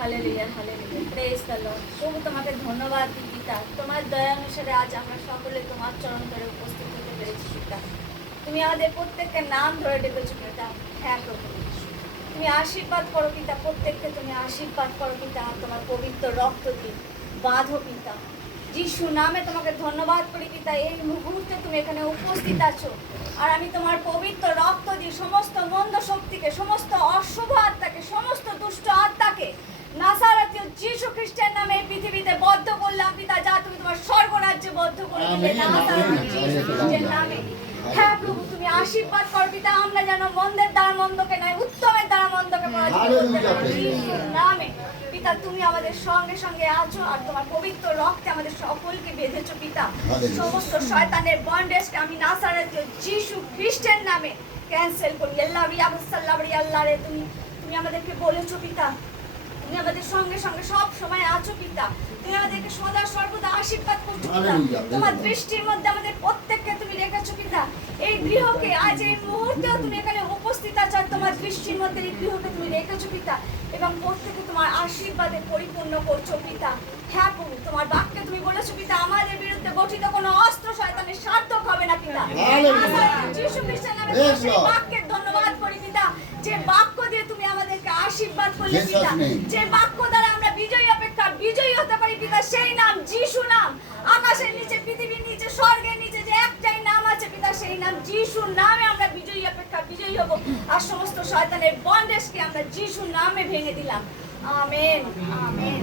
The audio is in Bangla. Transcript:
Hallelujah hallelujah praise the Lord. প্রভু তোমাকে ধন্যবাদ দিই পিতা, তোমার দয়া অনুসারে আজ আমরা সকলে তোমার চরণ ধরে উপস্থিত হতে পেরেছি পিতা। তুমি আমাদের প্রত্যেককে নাম ধরে ডেকেছো পিতা। হ্যাঁ প্রভু, তুমি আশীর্বাদ করো পিতা, প্রত্যেককে তুমি আশীর্বাদ করো পিতা। তোমার পবিত্র রক্ত দিয়ে বাঁধো পিতা। যিশু নামে তোমাকে ধন্যবাদ করি পিতা, এই মুহূর্তে তুমি এখানে উপস্থিত আছো। আর আমি তোমার পবিত্র রক্ত দিয়ে সমস্ত মন্দ শক্তিকে, সমস্ত অশুভ আত্মাকে, সমস্ত দুষ্ট আত্মাকে নাসারতীয় যিশু খ্রিস্টের নামে এই পৃথিবীতে বদ্ধ করলাম পিতা। যা তুমি তোমার স্বর্গরাজ্যে বদ্ধ করে দিলে নাসারতীয় যিশু খ্রিস্টের নামে। হ্যাঁ প্রভু, তুমি আশীর্বাদ কর পিতা, আমরা যেন মন্দের দ্বারা মন্দকে নয়, উত্তমের দ্বারা মন্দকে পরাজিত করতে পারি যিশুর নামে। পিতা তুমি আমাদের সঙ্গে সঙ্গে আছো, আর তোমার পবিত্র রক্তে আমাদের সকলকে বেঁধেছো পিতা। সমস্ত শয়তানের বন্ডেজকে আমি নাসারতীয় যিশু খ্রিস্টের নামে ক্যান্সেল করি। আল্লাহ আল্লাহ রে, তুমি আমাদেরকে বলেছো পিতা, তুমি আমাদের সঙ্গে সঙ্গে সব সময় আছো পিতা। তুমি আমাদেরকে সদা সর্বদা আশীর্বাদ করছো পিতা। তোমার দৃষ্টির মধ্যে আমাদের প্রত্যেককে তুমি রেখেছো পিতা। এই গৃহকে আজ এই মুহূর্তেও তুমি এখানে উপস্থিত আছো, আর তোমার দৃষ্টির মধ্যে এই গৃহকে তুমি রেখেছো পিতা, এবং প্রত্যেকে তোমার আশীর্বাদে পরিপূর্ণ করছো পিতা। হ্যাঁ প্রভু, তোমার বাক্যে তুমি বলেছো পিতা, আমাদের বিরুদ্ধে গঠিত কোনো অস্ত্র শয়তানের সার্থক হবে না পিতা। যিশু খ্রিস্টের নামে সেই বাক্যের ধন্যবাদ করি পিতা, যে বাক্য দিয়ে তুমি আমাদেরকে আশীর্বাদ করলে পিতা, যে বাক্য দ্বারা আমরা বিজয়ী অপেক্ষা বিজয়ী হতে পারি পিতা, সেই নাম যিশু নাম। আকাশের নিচে, পৃথিবীর নিচে, স্বর্গের নিচে যে একটাই নাম আছে পিতা, সেই নাম যিশুর নামে আমরা বিজয়ী অপেক্ষা বিজয়ী হব। আর সমস্ত শয়তানের বন্ডেজকে আমরা যিশুর নামে ভেঙে দিলাম। Amen amen.